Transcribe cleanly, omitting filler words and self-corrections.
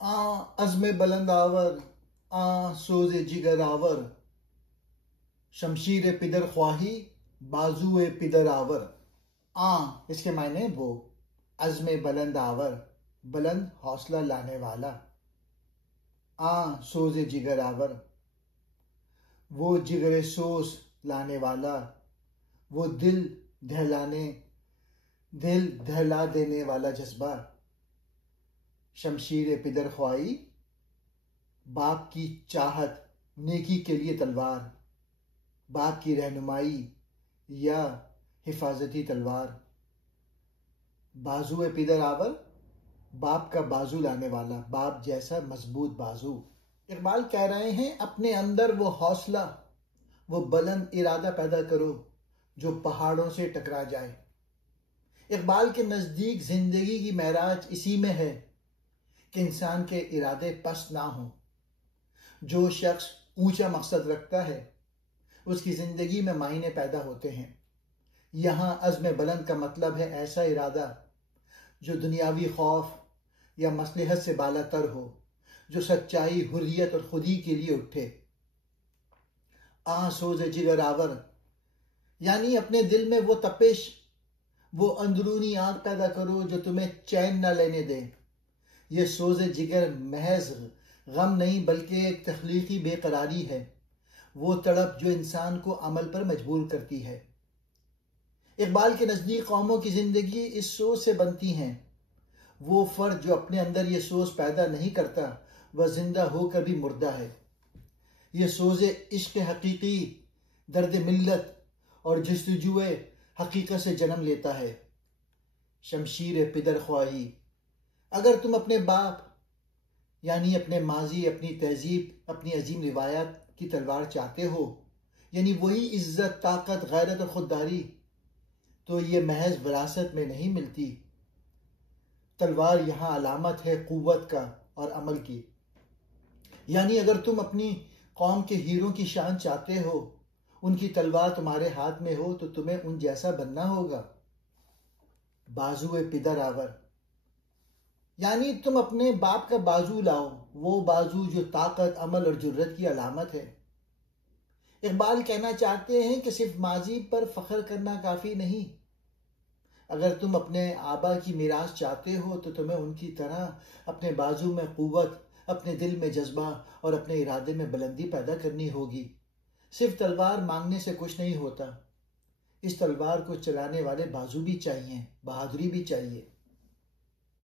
عزم بلند آور، سوز جگر آور، شمشیر پدر خواہی، بازو پدر آور۔ اس کے معنی وہ، عزم بلند آور، بلند حوصلہ لانے والا۔ سوز جگر آور، وہ جگر سوز لانے والا، وہ دل دہلا دینے والا جذبہ۔ شمشیر پدر خواہی، باپ کی چاہت، نیکی کے لیے تلوار، باپ کی رہنمائی یا حفاظتی تلوار۔ بازو پدر آور، باپ کا بازو لانے والا، باپ جیسا مضبوط بازو۔ اقبال کہہ رہے ہیں اپنے اندر وہ حوصلہ، وہ بلند ارادہ پیدا کرو جو پہاڑوں سے ٹکرا جائے۔ اقبال کے نزدیک زندگی کی معراج اسی میں ہے کہ انسان کے ارادے پست نہ ہوں۔ جو شخص اونچا مقصد رکھتا ہے اس کی زندگی میں معنی پیدا ہوتے ہیں۔ یہاں عزم بلند کا مطلب ہے ایسا ارادہ جو دنیاوی خوف یا مصلحت سے بالا تر ہو، جو سچائی، حریت اور خودی کے لیے اٹھے۔ سوز جگر آور، یعنی اپنے دل میں وہ تپش، وہ اندرونی آگ پیدا کرو جو تمہیں چین نہ لینے دے۔ یہ سوز جگر محض غم نہیں بلکہ ایک تخلیقی بے قراری ہے، وہ تڑپ جو انسان کو عمل پر مجبور کرتی ہے۔ اقبال کے نزدیک قوموں کی زندگی اس سوز سے بنتی ہیں۔ وہ فرد جو اپنے اندر یہ سوز پیدا نہیں کرتا وہ زندہ ہو کر بھی مردہ ہے۔ یہ سوز عشق حقیقی، درد ملت اور جستجو حقیقت سے جنم لیتا ہے۔ شمشیر پدر خواہی، اگر تم اپنے باپ یعنی اپنے ماضی، اپنی تہذیب، اپنی عظیم روایات کی تلوار چاہتے ہو، یعنی وہی عزت، طاقت، غیرت اور خودداری، تو یہ محض وراثت میں نہیں ملتی۔ تلوار یہاں علامت ہے قوت کا اور عمل کی۔ یعنی اگر تم اپنی قوم کے ہیروں کی شان چاہتے ہو، ان کی تلوار تمہارے ہاتھ میں ہو تو تمہیں ان جیسا بننا ہوگا۔ بازو پدر آور، یعنی تم اپنے باپ کا بازو لاؤ، وہ بازو جو طاقت، عمل اور جرت کی علامت ہے۔ اقبال کہنا چاہتے ہیں کہ صرف ماضی پر فخر کرنا کافی نہیں۔ اگر تم اپنے آبا کی میراث چاہتے ہو تو تمہیں ان کی طرح اپنے بازو میں قوت، اپنے دل میں جذبہ اور اپنے ارادے میں بلندی پیدا کرنی ہوگی۔ صرف تلوار مانگنے سے کچھ نہیں ہوتا، اس تلوار کو چلانے والے بازو بھی چاہیے، بہادری بھی چاہیے۔